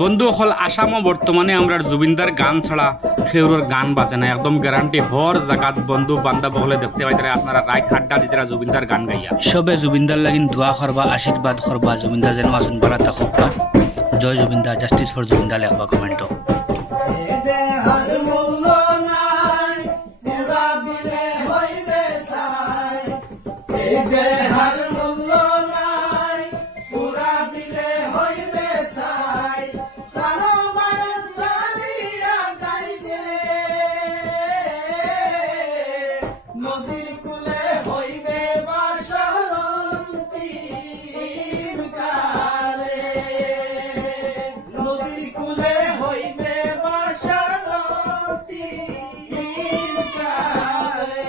বন্ধু হল আসামও বর্তমানে আমরা জুবিনদার গান ছাড়া সেউর গান বাজে না একদম গ্যারান্টি হর জায়গাত বন্ধু বান্ধব হলে দেখতে পাইতে আপনারা রাইট আড্ডা দিতে জুবিনদার গান গাইয়া সবে জুবিনদার লাগিন দোয়া করবা আশীর্বাদ করবা জুবিনদার যেন আসুন বালা থাকুক জয় জুবিনদা জাস্টিস ফর জুবিনদা লেখবা কমেন্ট নদীর কুলে হইবে বাসন্তী কালে নদীর কুলে হইবে বাসন্তী কালে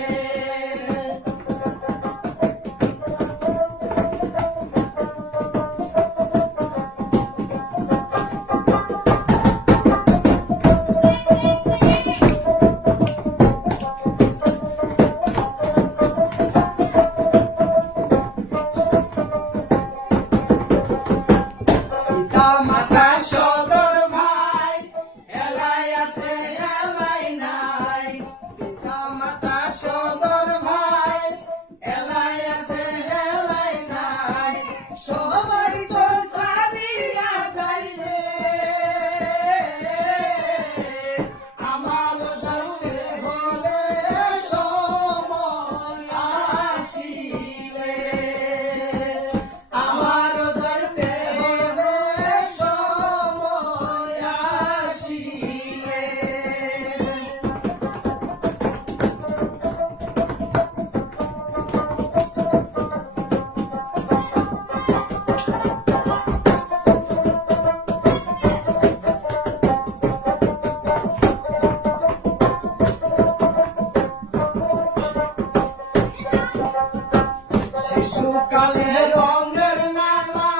শিশুকালে রঙের মেলা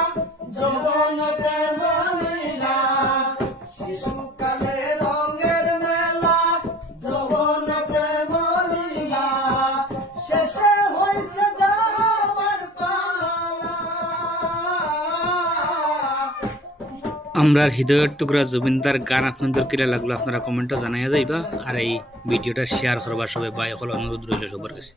যৌবন প্রেম লীলা শিশুকালে রঙের মেলা যৌবন প্রেম লীলা শেষে হইছে যাওয়ার পালা আমরার হৃদয়ের টুকরা জুবিনদার গান আপনাদের কিরা লাগলো আপনারা কমেন্টে জানাইয়া যাইবা আর এই ভিডিওটা শেয়ার করবা সবাই বাই হল অনুরোধ রইল সবার কাছে।